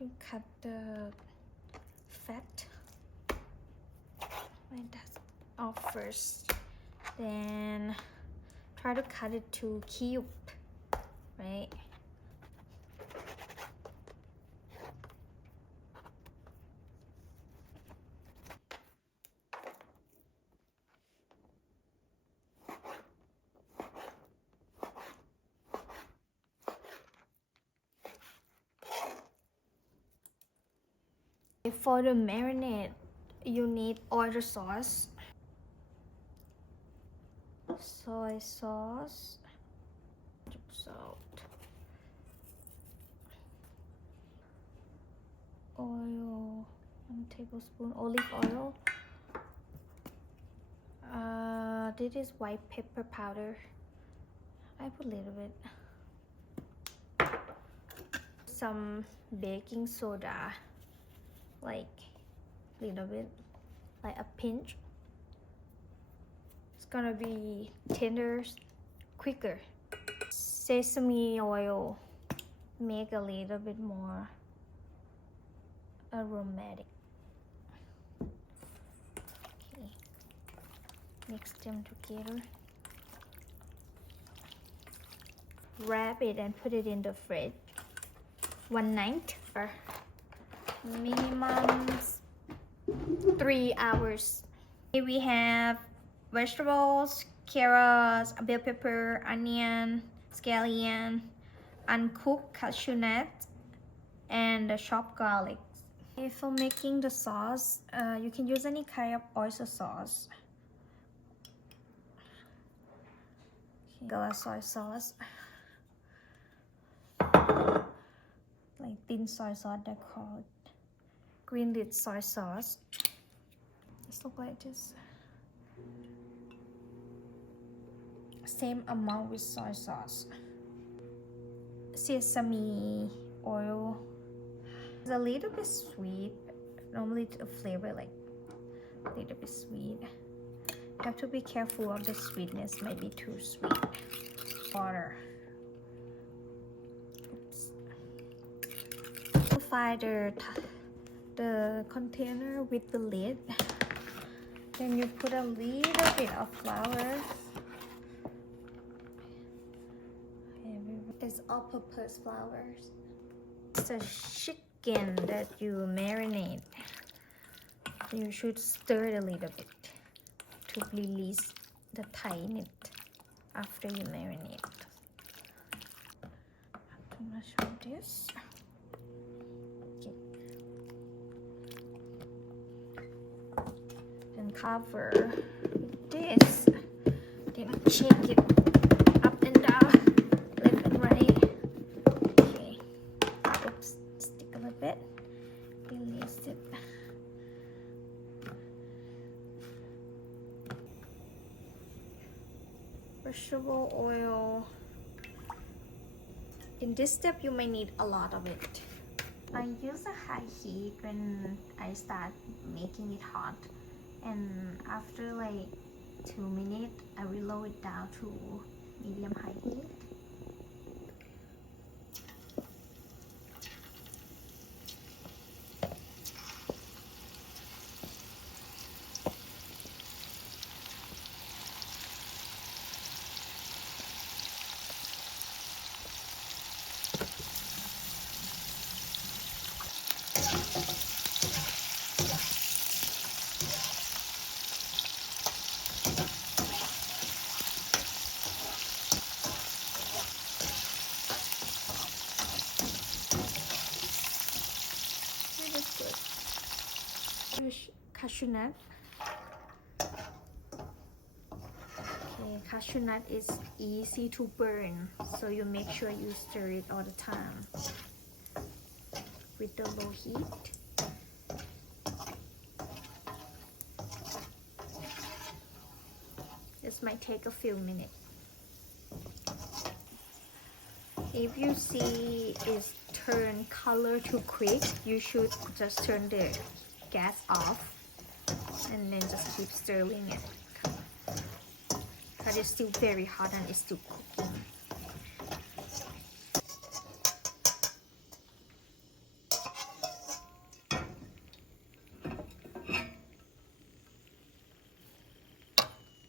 You cut the fat like that off first, then try to cut it to cube, right? For the marinade, you need oyster sauce, soy sauce, salt, oil, 1 tablespoon olive oil. This is white pepper powder. I put a little bit. Some baking soda, like a little bit, like a pinch. It's gonna be tender, quicker. Sesame oil, make a little bit more aromatic. Okay, mix them together. Wrap it and put it in the fridge 1 night or minimum 3 hours. Here we have vegetables, carrots, bell pepper, onion, scallion, uncooked cashew nuts, and the chopped garlic. For making the sauce, you can use any kind of oyster sauce. Soy sauce, like thin soy sauce, they're called green red soy sauce. Just look like this. Same amount with soy sauce. Sesame oil. It's a little bit sweet. Normally the flavor like a little bit sweet. You have to be careful of the sweetness, might be too sweet. Water. Oops. Fill the container with the lid. Then you put a little bit of flour. It's all-purpose flour. It's a chicken that you marinate. You should stir it a little bit to release the thigh in it after you marinate. I'm gonna show this. Okay. And cover with this. Then shake it up and down, left and right. Okay. Oops, stick a little bit. Release it. Vegetable oil. In this step, you may need a lot of it. I use a high heat when I start making it hot, and after like 2 minutes, I will lower it down to medium-high heat. Cashew nut. Okay, cashew nut is easy to burn, so you make sure you stir it all the time with the low heat. This might take a few minutes. If you see it's turn color too quick, you should just turn the gas off and then just keep stirring it, but it's still very hot and it's still cooking.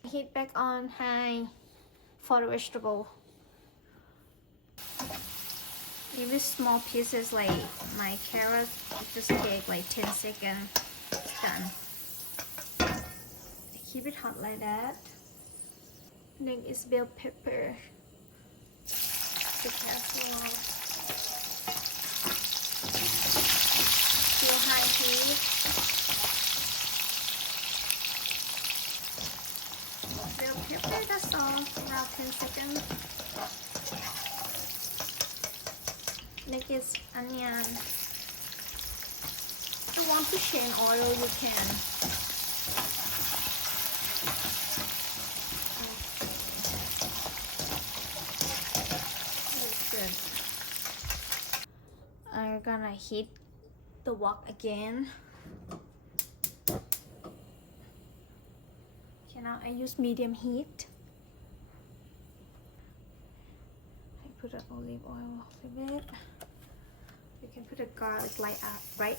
heat back on high for the vegetable. Even small pieces like my carrots, just take like 10 seconds. It's done. Keep it hot like that. Next is bell pepper. Be careful. Still high heat. Bell pepper, that's all. Around 10 seconds. Next is onion. If you want to change oil, you can. I'm gonna heat the wok again. Okay, now I use medium heat. I put the olive oil a bit. You can put the garlic right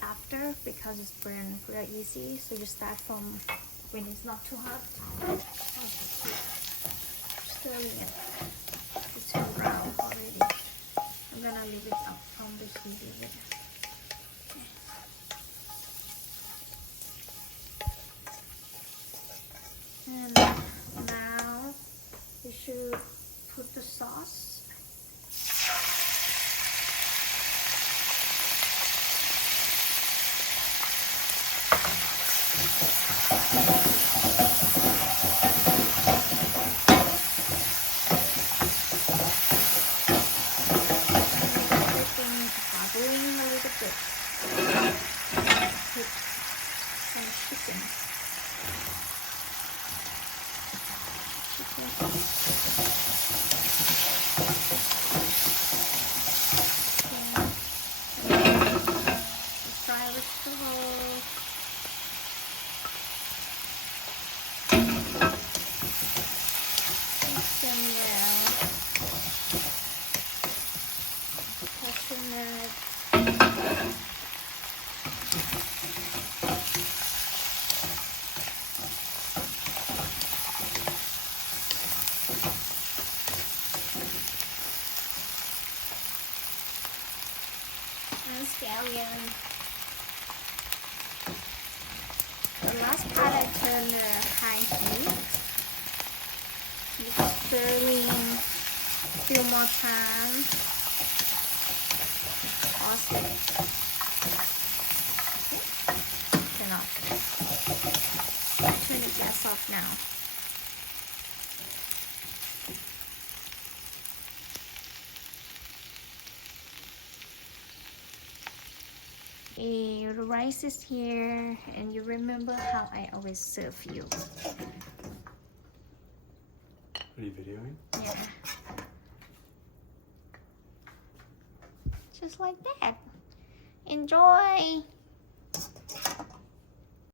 after because it's burned real easy. So you start from when it's not too hot. Stirring it. It's too brown already. I'm gonna leave it up from the heat a bit. Okay. And now we should put the sauce. Scallion. The last part I turn the high heat. Just stirring a few more times. Pause it. Okay. Turn off. Turn the gas off now. The rice is here, and you remember how I always serve you. Are you videoing? Yeah. Just like that. Enjoy!